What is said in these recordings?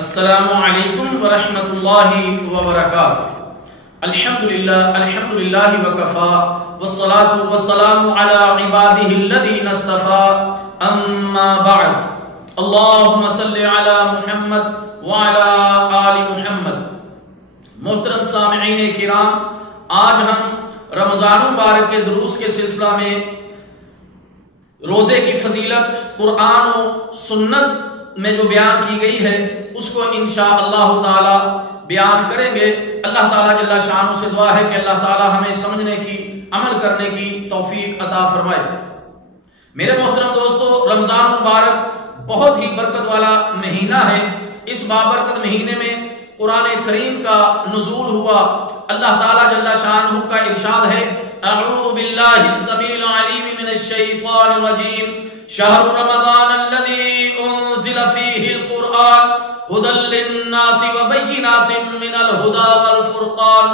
السلام علیکم ورحمۃ اللہ وبرکاتہ۔ الحمدللہ وکفا والصلاة والسلام علی عبادہ الذین اصطفى اما بعد اللہم صلی علی محمد وعلی آل محمد۔ محترم سامعین کرام، آج ہم رمضان مبارک کے دروس کے سلسلہ میں روزے کی فضیلت قرآن و سنت میں جو بیان کی گئی ہے اس کو انشاءاللہ تعالی بیان کریں گے۔ اللہ تعالیٰ جل شانہ سے دعا ہے کہ اللہ تعالیٰ ہمیں سمجھنے کی، عمل کرنے کی توفیق عطا فرمائے۔ میرے محترم دوستو، رمضان مبارک بہت ہی برکت والا مہینہ ہے۔ اس بابرکت مہینے میں قرآن کریم کا نزول ہوا۔ اللہ تعالیٰ جل شانہ کا ارشاد ہے، اعوذ باللہ السمیع العلیم من الشیطان الرجیم، شہر رمضان الذی انزل فیہ القرآن ہدی للناس وبینات من الہدی والفرقان۔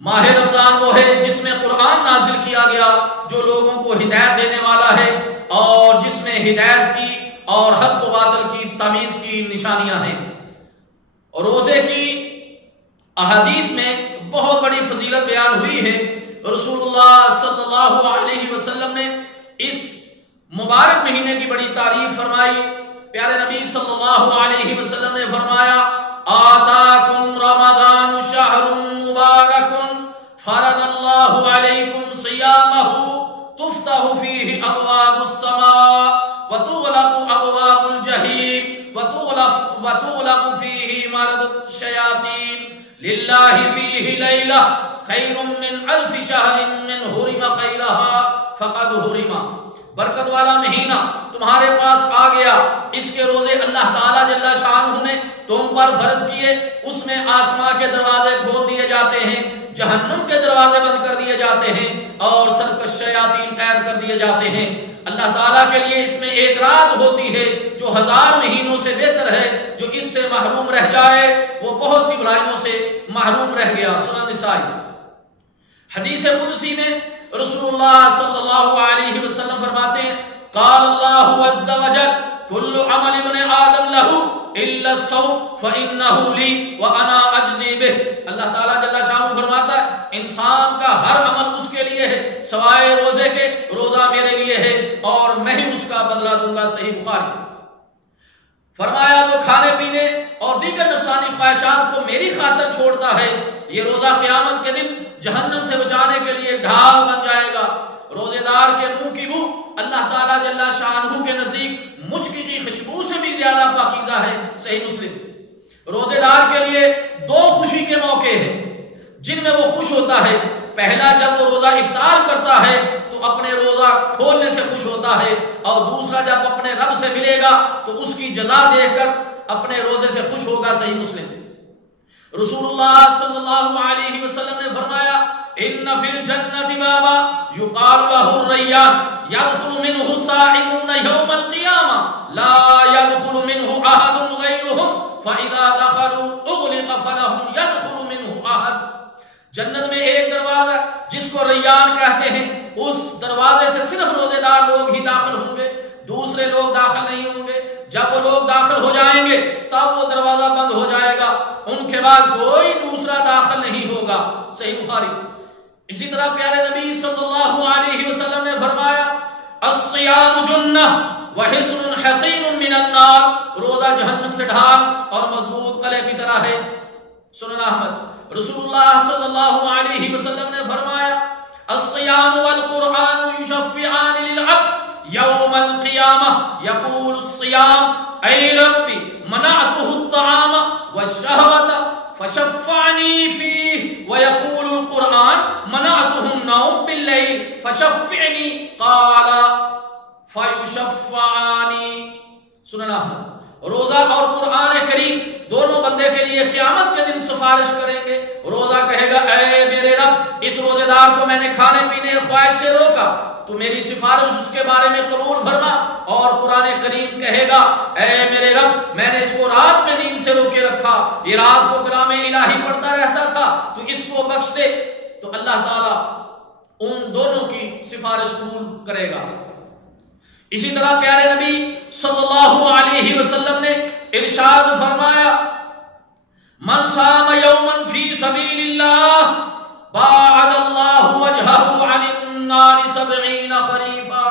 ماہ رمضان وہ ہے جس میں قرآن نازل کیا گیا، جو لوگوں کو ہدایت دینے والا ہے اور جس میں ہدایت کی اور حق و باطل کی تمیز کی نشانیاں ہیں۔ اور روزے کی احادیث میں بہت بڑی فضیلت بیان ہوئی ہے۔ رسول اللہ صلی اللہ علیہ وسلم نے اس مبارک مہینے کی بڑی تعریف فرمائی۔ پیارے نبی صلی اللہ علیہ وسلم نے فرمایا، آتاکم رمضان شہر مبارک فرض اللہ علیکم صیامہ تفتح فیہ ابواب السماء وتغلق ابواب الجحیم وتغلق فیہ مردد الشیاطین للہ فیہ لیلہ خیر من الف شہر من حرم خیرہا فقد حرم۔ برکت والا مہینہ تمہارے پاس آ گیا، اس کے روزے اللہ تعالیٰ جل شانہ نے تم پر فرض کیے۔ اس میں آسمان کے دروازے کھول دیے جاتے ہیں، جہنم کے دروازے بند کر دیے جاتے ہیں اور سرکش شیاطین قید کر دیے جاتے ہیں۔ اللہ تعالیٰ کے لیے اس میں ایک رات ہوتی ہے جو 1000 مہینوں سے بہتر ہے۔ جو اس سے محروم رہ جائے وہ بہت سی برائیوں سے محروم رہ گیا۔ سنن نسائی حدیث قدسی میں رسول اللہ صلی اللہ علیہ وسلم فرماتے ہیں، قال اللہ عز وجل کل عمل ابن آدم لہ الا الصوم فإنہ لی وانا اجزی بہ۔ اللہ تعالیٰ جل شانہ فرماتا ہے، انسان کا ہر عمل اس کے لیے ہے سوائے روزے کے، روزہ میرے لیے ہے اور میں ہی اس کا بدلہ دوں گا۔ صحیح بخاری۔ فرمایا وہ کھانے پینے اور دیگر نفسانی خواہشات کو میری خاطر چھوڑتا ہے، یہ روزہ قیامت کے دن جہنم سے بچانے کے لیے ڈھال بن جائے گا۔ روزے دار کے منہ کی بو اللہ تعالیٰ جل شانہ کے نزدیک مشک کی خوشبو سے بھی زیادہ پاکیزہ ہے۔ صحیح مسلم۔ روزے دار کے لیے 2 خوشی کے موقع ہیں جن میں وہ خوش ہوتا ہے۔ پہلا، جب وہ روزہ افطار کرتا ہے تو اپنے روزہ کھولنے سے خوش ہوتا ہے، اور دوسرا جب اپنے رب سے ملے گا تو اس کی جزا دیکھ کر اپنے روزے سے خوش ہوگا۔ صحیح مسلم۔ رسول اللہ صلی اللہ علیہ وسلم نے فرمایا، ان فی الجنۃ بابا یقال له الریان يدخل منه الصائمون یوم القیامہ لا يدخل منه احد غیرهم فاذا دخلوا اغلق فلهم يدخل منه احد۔ جنت میں ایک دروازہ جس کو ریان کہتے ہیں، اس دروازے سے صرف روزے دار لوگ ہی داخل ہوں گے، دوسرے لوگ داخل نہیں ہوں گے۔ جب وہ لوگ داخل ہو جائیں گے تب وہ دروازہ بند ہو جائے گا، ان کے بعد کوئی دوسرا داخل نہیں ہوگا۔ صحیح بخاری۔ اسی طرح پیارے نبی صلی اللہ علیہ وسلم نے فرمایا، الصیام جنہ وحصن حصین من النار۔ روزہ جہنم سے ڈھال اور مضبوط قلعے کی طرح ہے۔ سنن احمد۔ رسول اللہ صلی اللہ علیہ وسلم نے فرمایا، الصیام والقرآن یشفعان للعبد یوم القیامہ یقول الصیام اے ربی منعته الطعام والشہوة فشفعنی فیہ، ویقول القرآن منعته النوم باللیل فشفعنی قال فیشفعانی۔ سنن احمد۔ روزہ اور قرآن کریم دونوں بندے کے لیے قیامت کے دن سفارش کریں گے۔ روزہ کہے گا، اے میرے رب، اس روزے دار کو میں نے کھانے پینے خواہش سے روکا، تو میری سفارش اس کے بارے میں قبول فرما۔ اور قرآن کریم کہے گا، اے میرے رب، میں نے اس کو رات میں نیند سے روکے رکھا، یہ رات کو کلام الہی پڑھتا رہتا تھا، تو اس کو بخش دے۔ تو اللہ تعالیٰ ان دونوں کی سفارش قبول کرے گا۔ اسی طرح پیارے نبی صلی اللہ علیہ وسلم نے ارشاد فرمایا من صام یوما فی سبیل اللہ باعد اللہ وجہہ عن النار 70 خریفا۔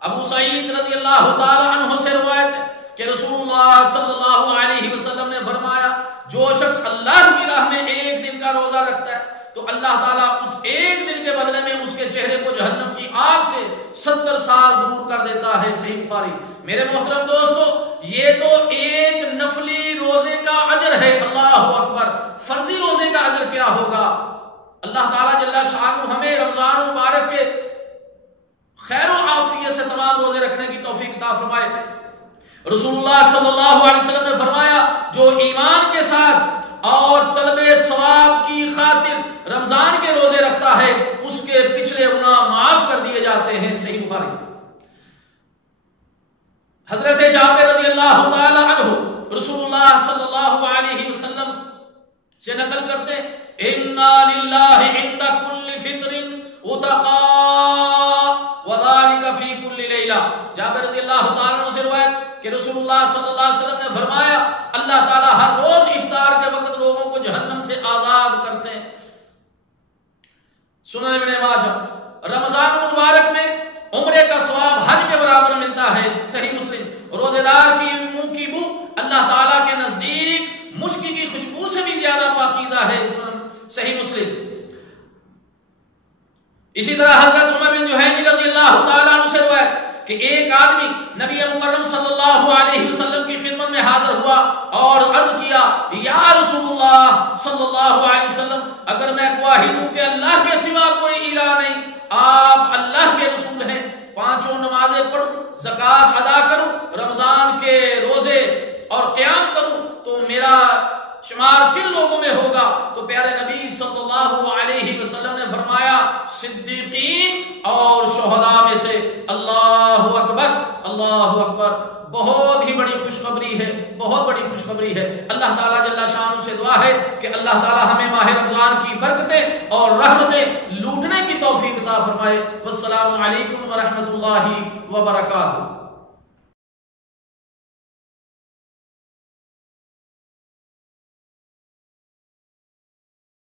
ابو سعید رضی اللہ تعالی عنہ سے روایت ہے کہ رسول اللہ صلی اللہ علیہ وسلم نے فرمایا جو شخص اللہ کی راہ میں ایک دن کا روزہ رکھتا ہے تو اللہ تعالیٰ اس ایک دن کے بدلے میں اس کے چہرے کو جہنم کی آگ سے 70 سال دور کر دیتا ہے۔ صحیح بخاری۔ میرے محترم دوستو، یہ تو ایک نفلی روزے کا اجر ہے، اللہ اکبر۔ فرضی روزے کا اجر کیا ہوگا؟ اللہ تعالیٰ جل شانہ ہمیں رمضان مبارک کے خیر و عافیت سے تمام روزے رکھنے کی توفیق عطا فرمائے۔ رسول اللہ صلی اللہ علیہ وسلم نے فرمایا جو ایمان کے ساتھ اور طلب ثواب کی خاطر رمضان کے روزے رکھتا ہے اس کے پچھلے گناہ معاف کر دیے جاتے ہیں۔ صحیح بخاری۔ حضرت جابر رضی اللہ تعالی عنہ رسول اللہ صلی اللہ علیہ وسلم سے نقل کرتے ہیں اِنَّا لِلَّهِ عِنْدَ كُلِّ فِطْرٍ عُتَقَاءَ وَذَلِكَ فِي كُلِّ لَيْلَةٍ۔ جابر رضی اللہ تعالی عنہ سے روایت کہ رسول اللہ صلی اللہ علیہ وسلم نے فرمایا اللہ تعالیٰ ہر روز افطار کے وقت لوگوں کو جہنم سے آزاد کرتے ہیں۔ سنن ابن ماجہ۔ رمضان مبارک میں عمرے کا ثواب حج کے برابر ملتا ہے۔ صحیح مسلم۔ روزے دار کی منہ کی بو اللہ تعالیٰ کے نزدیک مشک کی خوشبو سے بھی زیادہ پاکیزہ ہے۔ صحیح مسلم۔ اسی طرح حضرت عمر بن جوہینی رضی اللہ تعالیٰ عنہ سے روایت کہ ایک آدمی نبی مکرم صلی اللہ علیہ وسلم کی خدمت میں حاضر ہوا اور عرض کیا یا رسول اللہ صلی اللہ علیہ وسلم اگر میں گواہی دوں کہ اللہ کے سوا کوئی الہ نہیں، آپ اللہ کے رسول ہیں، 5 نمازیں پڑھوں، زکوٰۃ ادا کروں، رمضان کے روزے اور قیام کروں تو میرا شمار کن لوگوں میں ہوگا؟ تو پیارے نبی صلی اللہ علیہ وسلم نے فرمایا صدیقین اور شہداء میں سے۔ اللہ اکبر، اللہ اکبر۔ بہت ہی بڑی خوشخبری ہے، بہت بڑی خوشخبری ہے۔ اللہ تعالیٰ جل شانہ سے دعا ہے کہ اللہ تعالیٰ ہمیں ماہ رمضان کی برکتیں اور رحمتیں لوٹنے کی توفیق عطا فرمائے۔ والسلام علیکم ورحمۃ اللہ وبرکاتہ۔